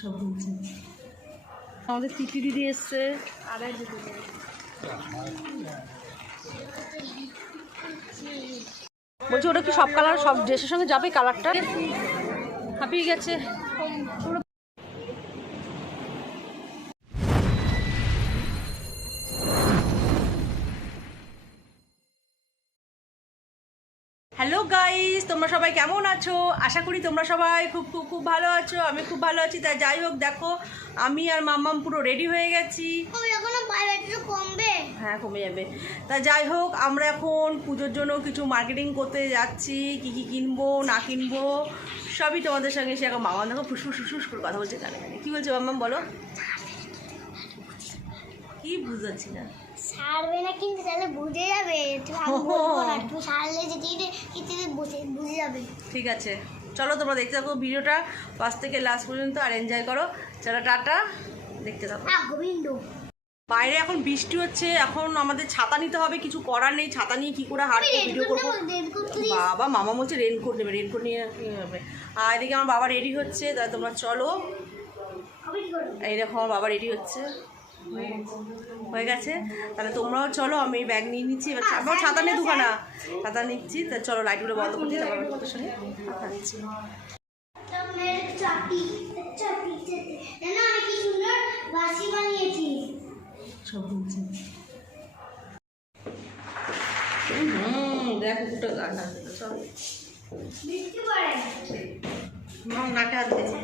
সব বলছি। আমাদের তিতি দিদি এসছে। বলছি, ওটা কি সব কালার সব ড্রেসের সঙ্গে যাবে কালারটা হাঁপিয়ে গেছে। হ্যালো গাইস তোমরা সবাই কেমন আছো? আশা করি তোমরা সবাই খুব খুব খুব ভালো আছো। আমি খুব ভালো আছি। তাই যাই হোক দেখো আমি আর মাম্মাম পুরো রেডি হয়ে গেছি। কমবে? হ্যাঁ কমে যাবে। তা যাই হোক আমরা এখন পুজোর জন্য কিছু মার্কেটিং করতে যাচ্ছি। কি কি কিনবো না কিনবো সবই তোমাদের সঙ্গে সে এখন মামা দেখো ফুসফুস ফুসফুস করে কথা বলছে কানে কানে। কী বলছে মাম্মাম বলো? কি বুঝাচ্ছি না। সারবে না কিন্তু তাহলে বুঝে যাবে। তুমি আমি বলব না তুমি সারলে যেতে কিন্তু বুঝে বুঝে যাবে। ঠিক আছে। চলো তোমরা দেখতে থাকো ভিডিওটা ফার্স্ট থেকে লাস্ট পর্যন্ত আর এনজয় করো। চলো টাটা। দেখতে থাকো। গোবিন্দ। বাইরে এখন বৃষ্টি হচ্ছে এখন আমাদের ছাতা নিতে হবে কিছু করার নেই ছাতা নিয়ে কি করে হাঁটবো ভিডিও করব? বাবা মামা বলছে রেনকোট নেবে রেনকোট নিয়ে হবে? আর এদিকে আমার বাবা রেডি হচ্ছে তাহলে তোমরা চলো। এই দেখো আমার বাবা রেডি হচ্ছে। হয়ে গেছে। তাহলে তোমরাও চলো আমি ব্যাগ নিয়ে নিচ্ছি। এবার ছা- আমার ছাতা নেই দুখানা ছাতা নিচ্ছি। তা চলো লাইটগুলো বন্ধ করছি তারপর আমি তোমাদের সঙ্গে কথা দিচ্ছি মেরে চাটি চাটি চাটি জানো আমি কি সুন্দর বাসি বানিয়েছি সব বলছি হুম দেখো দুটো সব নাকে হাত দিয়েছে।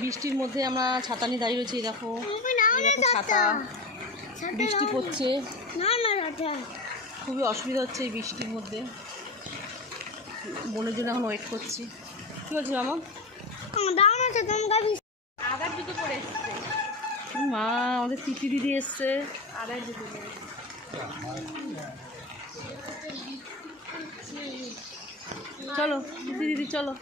বৃষ্টির মধ্যে আমরা ছাতা নিয়ে দাঁড়িয়ে রয়েছি দেখো। ছাতা। বৃষ্টি পড়ছে। খুবই অসুবিধা হচ্ছে এই বৃষ্টির মধ্যে। বোনের জন্য এখন ওয়েট করছি। কী বলছি মামা? দাও না আগার জুতো পরে এসছে। মা আমাদের তিতি দিদি এসছে। আড়াই চলো তিতি দিদি চলো।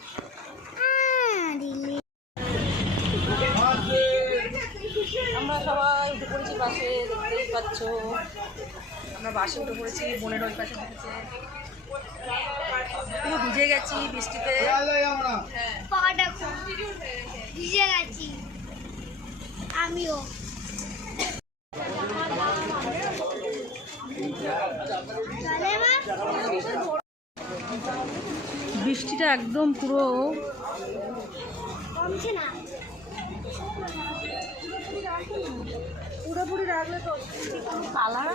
আমরা সবাই উঠে পড়েছি বাসে দেখতেই পাচ্ছ। আমরা বাসে উঠে পড়েছি বোনের ওই পাশে উঠেছে পুরো ভিজে গেছি বৃষ্টিতে। খুব ভিজে গেছি। আমিও। বৃষ্টিটা একদম পুরো কমছে না। পুরোপুরি রাখলে তো কালার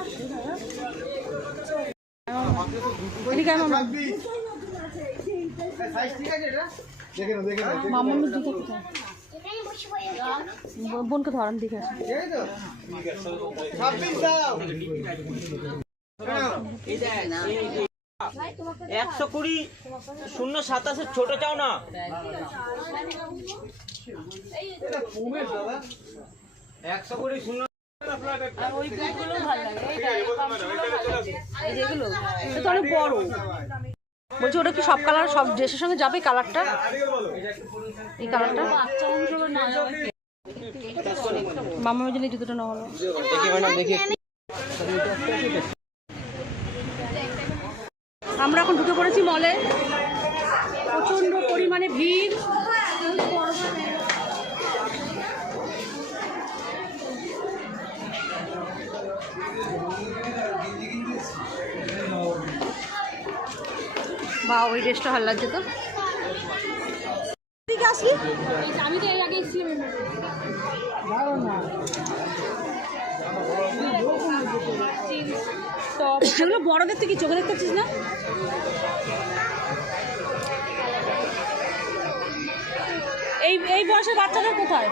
মামা। জুতো কোথায়? বোনকে ধরান দিকে একশো কুড়ি শূন্য সাতাশের ছোট চাও না। একশো কুড়ি শূন্য এই যেগুলো এটা বড়। বলছি ওটা কি সব কালার সব ড্রেসের সঙ্গে যাবে কালারটা এই কালারটা মামার জন্য জুতোটা না হলো। আমরা এখন ঢুকে পড়েছি মলে প্রচণ্ড পরিমাণে ভিড়। বা ওই ড্রেসটা ভালো লাগছে তো। আমি তো এর আগে এসেছিলাম সেগুলো বড়দের থেকে চোখে দেখতে পাচ্ছিস না? এই এই বয়সের বাচ্চাদের কোথায়?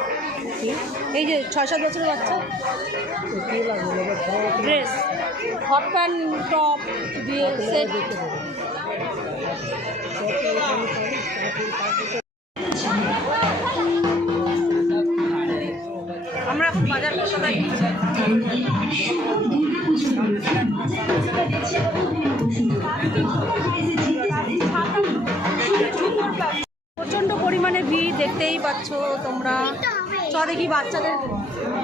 এই যে ছয় সাত বছরের বাচ্চা। ড্রেস হট প্যান্ট টপ দিয়ে সেট আমরা এখন বাজার কলকাতায় প্রচণ্ড পরিমাণে ভিড়, দেখতেই পাচ্ছ তোমরা। চ দেখি বাচ্চাদের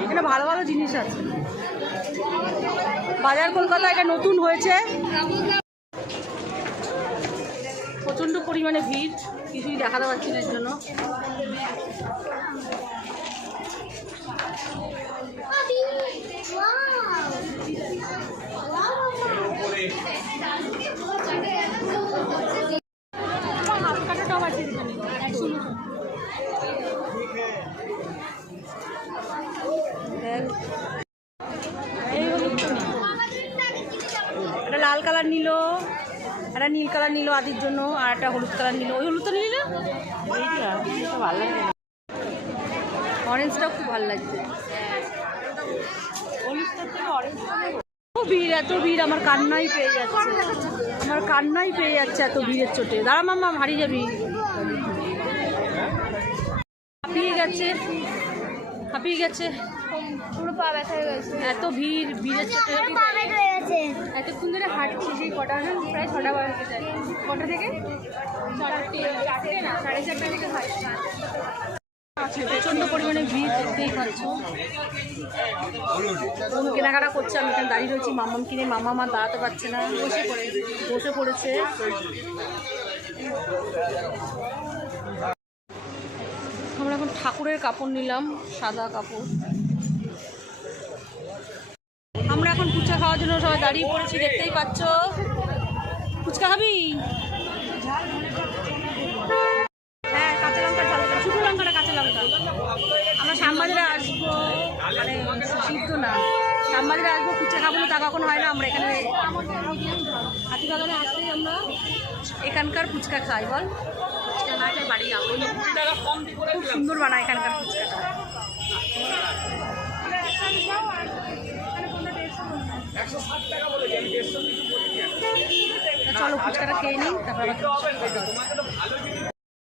এখানে ভালো ভালো জিনিস আছে। বাজার কলকাতা এটা নতুন হয়েছে। প্রচণ্ড পরিমাণে ভিড় কিছুই দেখাতে পাচ্ছি না এর জন্য। লাল কালার নিল। একটা নীল কালার নিল আদির জন্য, আর একটা হলুদ কালার নিল। ওই হলুদটা নিলি না? ভালো অরেঞ্জটাও খুব ভালো লাগছে। এত ভিড় এত ভিড়, আমার কান্নাই পেয়ে যাচ্ছে। আমার কান্নাই পেয়ে যাচ্ছে এত ভিড়ের চোটে। দাঁড়া মাম্মা, হারিয়ে যাবি। হাঁপিয়ে গেছে হাঁপিয়ে গেছে। পুরো পা ব্যথা হয়ে গেছে। এত ভিড় ভিড়ের ব্যথা এতক্ষণ ধরে হাঁটছি সেই কটা প্রায় ছটা বাজতে যায়। কটা থেকে? চারটে চারটে না সাড়ে চারটা থেকে প্রচণ্ড পরিমাণে ভিড় দেখতেই পাচ্ছ। কেনাকাটা করছে আমি এখানে দাঁড়িয়ে রয়েছি। মামাম কিনে মামা মা দাঁড়াতে পারছে না। বসে পড়ে বসে পড়েছে। ঠাকুরের কাপড় নিলাম, সাদা কাপড়। আমরা এখন ফুচকা খাওয়ার জন্য সবাই দাঁড়িয়ে পড়েছি, দেখতেই পাচ্ছ। ফুচকা খাবি? হ্যাঁ কাঁচা লঙ্কা লঙ্কাটা কাঁচা লঙ্কা। আমরা আসব। মানে না। আসব তা হয় না। আমরা এখানে আমরা এখানকার ফুচকা খাই, বল ফুচকা না খাই বাড়ি যাব খুব সুন্দর বানায় এখানকার চলো ফুচকাটা খেয়ে নিই, তারপর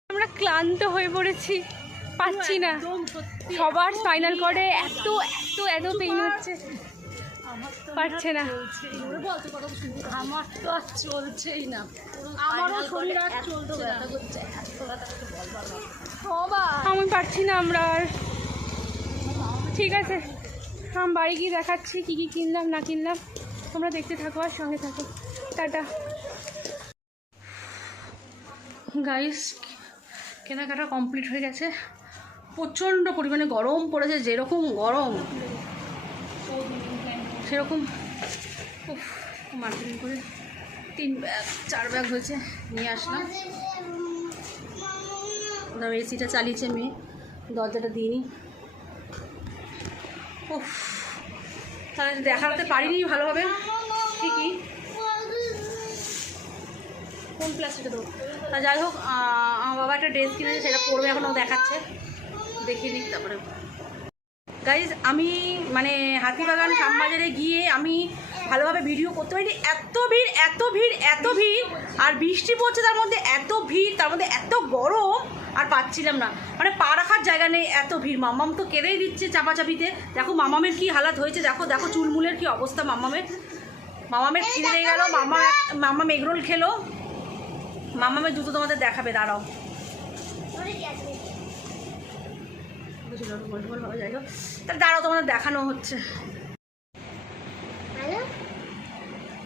আমরা ক্লান্ত হয়ে পড়েছি, পাচ্ছি না। সবার স্পাইনাল কর্ডে এত এত এত পেইন হচ্ছে। পারছে না। আমার তো আর চলছেই না আমারও শরীর আর চলছে না। আমি পারছি না আমরা আর। ঠিক আছে আমি বাড়ি গিয়ে দেখাচ্ছি কী কী কিনলাম না কিনলাম। তোমরা দেখতে থাকো আর সঙ্গে থাকো। টাটা। গাইস কেনাকাটা কমপ্লিট হয়ে গেছে। প্রচণ্ড পরিমাণে গরম পড়েছে যেরকম গরম। সেরকম মার্কেটিং করে তিন ব্যাগ, চার ব্যাগ হয়েছে, নিয়ে আসলাম। দাও এসিটা চালিয়েছে মেয়ে, দরজাটা দিইনি উফ, তাহলে দেখাতে পারিনি ভালোভাবে। ঠিকই। কোন প্লাস্টিকটা দেবো? তা যাই হোক আমার বাবা একটা ড্রেস কিনেছে, সেটা পরবে, এখনও দেখাচ্ছে। দেখিয়ে দিই, তারপরে গাইজ আমি মানে হাতিবাগান শ্যামবাজারে গিয়ে আমি ভালোভাবে ভিডিও করতে পারিনি। এত ভিড় এত ভিড় এত ভিড়। আর বৃষ্টি পড়ছে তার মধ্যে এত ভিড়, তার মধ্যে এত গরম, আর পাচ্ছিলাম না। মানে পা রাখার জায়গা নেই, এত ভিড়। মামাম তো কেঁদেই দিচ্ছে চাপাচাপিতে। দেখো মামামের কি হালাত হয়েছে, দেখো দেখো চুলমুলের কি অবস্থা মামামের মামামের লেগে গেল মামা মামাম এগরোল খেলো। মামামের জুতো তোমাদের দেখাবে, দাঁড়াও। তাহলে দাঁড়াও তোমাদের দেখানো হচ্ছে।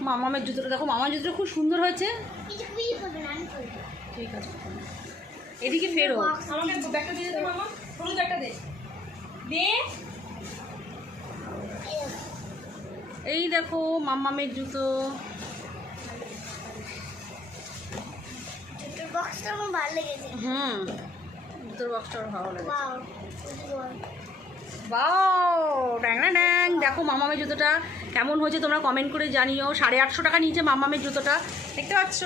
মামামের জুতোটা দেখো মামার জুতোটা খুব সুন্দর হয়েছে। এদিকে ফেরো। এই দেখো মামামের জুতো। বক্সটা আমার ভালো লেগেছে। হুম জুতোর বক্সটা ভালো লাগে বাও বাও ড্যাং দেখো মামামের জুতোটা কেমন হয়েছে তোমরা কমেন্ট করে জানিও। সাড়ে আটশো টাকা নিয়েছে মামামের জুতোটা। দেখতে পাচ্ছ?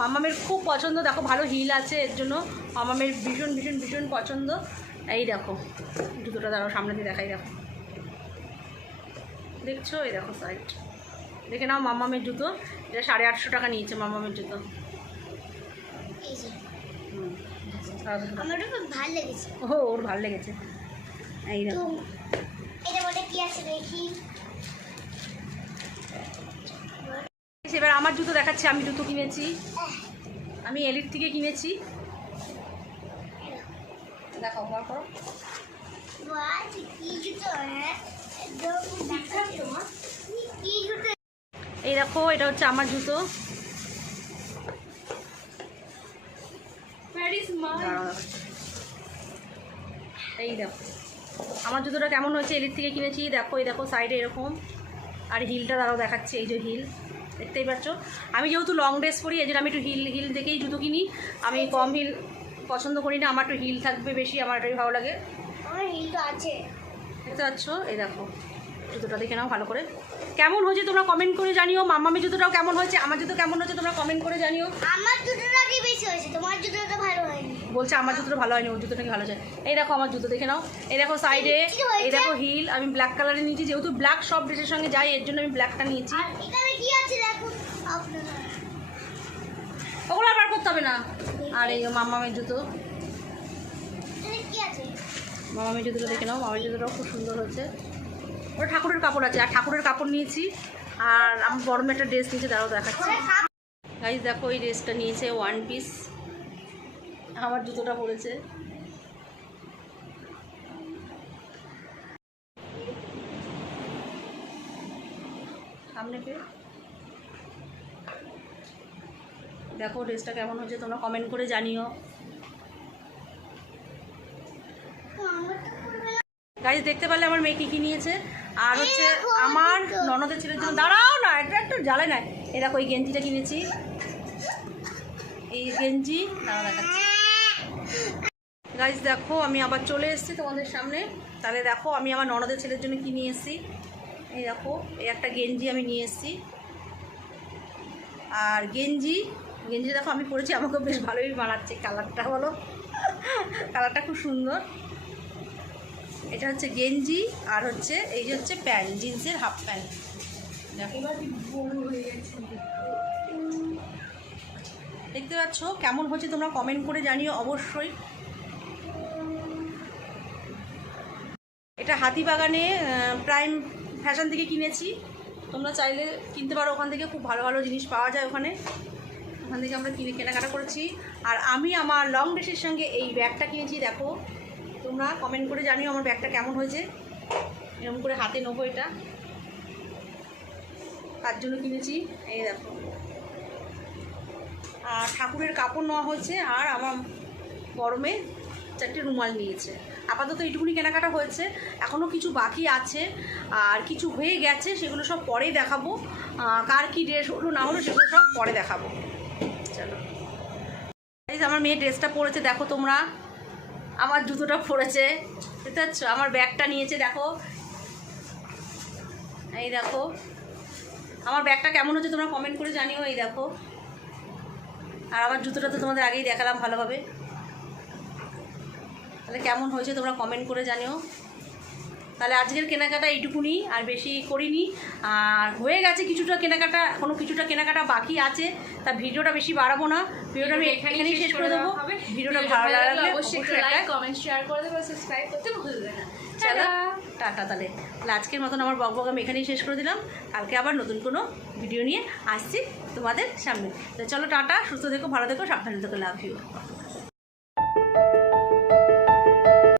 মামামের খুব পছন্দ। দেখো ভালো হিল আছে এর জন্য মামামের ভীষণ ভীষণ ভীষণ পছন্দ। এই দেখো জুতোটা দাঁড়াও সামনে দিয়ে দেখাই দেখো। দেখছ? এই দেখো সাইড দেখে নাও মামামের জুতো। এটা সাড়ে আটশো টাকা নিয়েছে মামামের জুতো। লেগেছে। ও ওর ভালো লেগেছে। এই তো দেখো এটা বলে কি আছে দেখি এবার আমার জুতো দেখাচ্ছে আমি জুতো কিনেছি। আমি এলিট থেকে কিনেছি। দেখাও বার করো। কি জুতো একদম দেখার তোমার কি জুতো এই দেখো এটা হচ্ছে আমার জুতো। এই দেখো। আমার জুতোটা কেমন হয়েছে এলির থেকে কিনেছি? দেখো এই দেখো সাইডে এরকম। আর হিলটা দাঁড়াও দেখাচ্ছে এই যে হিল দেখতেই পাচ্ছ? আমি যেহেতু লং ড্রেস পরি এই জন্য আমি একটু হিল হিল দেখেই জুতো কিনি। আমি কম হিল পছন্দ করি না আমার একটু হিল থাকবে বেশি আমার এটাই ভালো লাগে। আমার হিল তো আছে। দেখতে পাচ্ছ? এই দেখো জুতোটা দেখে নাও ভালো করে। কেমন হয়েছে তোমরা কমেন্ট করে জানিও। মাম্মামি জুতোটাও কেমন হয়েছে? আমার জুতো কেমন হয়েছে তোমরা কমেন্ট করে জানিও। আমার জুতোটা কি বেশি হয়েছে? তোমার জুতোটা ভালো বলছে আমার জুতোটা ভালো হয়নি ওর জুতোটা কি ভালো যায়? এই দেখো আমার জুতো দেখে নাও। এই দেখো সাইডে এই দেখো হিল আমি ব্ল্যাক কালারে নিয়েছি। যেহেতু ব্ল্যাক সব ড্রেসের সঙ্গে যাই এর জন্য আমি ব্ল্যাকটা নিয়েছি। ওগুলো আর বার করতে হবে না। আর এই মামামের জুতো। মামামের জুতোটা দেখে নাও মামার জুতোটাও খুব সুন্দর হচ্ছে ওটা ঠাকুরের কাপড় আছে আর ঠাকুরের কাপড় নিয়েছি। আর আমার বড় মেয়ে একটা ড্রেস নিয়েছে তারাও দেখাচ্ছি। গাইজ দেখো এই ড্রেসটা নিয়েছে ওয়ান পিস আমার জুতোটা পড়েছে। সামনে পে দেখো ড্রেসটা কেমন হচ্ছে তোমরা কমেন্ট করে জানিও। গাইজ দেখতে পারলে আমার মেয়ে কী কী নিয়েছে? আর হচ্ছে আমার ননদের ছেলের জন্য দাঁড়াও না এটা একটু জ্বালাই না। এই দেখো এই গেঞ্জিটা কিনেছি। এই গেঞ্জি দাঁড়া দেখাচ্ছি। গাইজ দেখো, আমি আবার চলে এসেছি তোমাদের সামনে। তাহলে দেখো, আমি আমার ননদের ছেলের জন্য কি নিয়ে এসেছি? এই দেখো, এই একটা গেঞ্জি আমি নিয়ে এসেছি। আর গেঞ্জি গেঞ্জি দেখো, আমি পরেছি আমাকে বেশ ভালোই বানাচ্ছে কালারটা, বলো? কালারটা খুব সুন্দর। এটা হচ্ছে গেঞ্জি, আর হচ্ছে, এই যে হচ্ছে প্যান্ট, জিন্সের হাফ প্যান্ট। দেখো। দেখতে পাচ্ছ? কেমন হচ্ছে তোমরা কমেন্ট করে জানিও অবশ্যই। এটা হাতিবাগানে প্রাইম ফ্যাশন থেকে কিনেছি। তোমরা চাইলে কিনতে পারো, ওখান থেকে খুব ভালো ভালো জিনিস পাওয়া যায় ওখানে। ওখান থেকে আমরা কিনে কেনাকাটা করেছি। আর আমি আমার লং ড্রেসের সঙ্গে এই ব্যাগটা কিনেছি, দেখো। তোমরা কমেন্ট করে জানিও আমার ব্যাগটা কেমন হয়েছে। এরকম করে হাতে নেব এটা। তার জন্য কিনেছি। এই দেখো। আর ঠাকুরের কাপড় নেওয়া হয়েছে আর আমার গরমে চারটে রুমাল নিয়েছে। আপাতত এইটুকুনি কেনাকাটা হয়েছে। এখনও কিছু বাকি আছে। আর কিছু হয়ে গেছে, সেগুলো সব পরেই দেখাবো। কার কী ড্রেস হলো না হলো সেগুলো সব পরে দেখাবো। চলো। আমার মেয়ে ড্রেসটা পরেছে, দেখো তোমরা। আমার জুতোটা পরেছে। বুঝতে পারছ আমার ব্যাগটা নিয়েছে, দেখো। এই দেখো। আমার ব্যাগটা কেমন হচ্ছে তোমরা কমেন্ট করে জানিও, এই দেখো। আর আমার জুতোটা তো তোমাদের আগেই দেখালাম ভালোভাবে। তাহলে কেমন হয়েছে তোমরা কমেন্ট করে জানিও। তাহলে আজকের কেনাকাটা এইটুকুনি আর বেশি করিনি। আর হয়ে গেছে কিছুটা কেনাকাটা কোনো কিছুটা কেনাকাটা বাকি আছে। তা ভিডিওটা বেশি বাড়াবো না। ভিডিওটা আমি এখানেই শেষ করে দেবো। ভিডিওটা ভালো লাগলে অবশ্যই লাইক কমেন্ট শেয়ার করে দেবে সাবস্ক্রাইব করতে ভুলবে না। টাটা। তাহলে। আজকের মতন আমার বক বক আমি এখানেই শেষ করে দিলাম। কালকে আবার নতুন কোনো ভিডিও নিয়ে আসছি তোমাদের সামনে। তো চলো টাটা, সুস্থ থেকো, ভালো থেকো, সাবধানে থেকো লাভ ইউ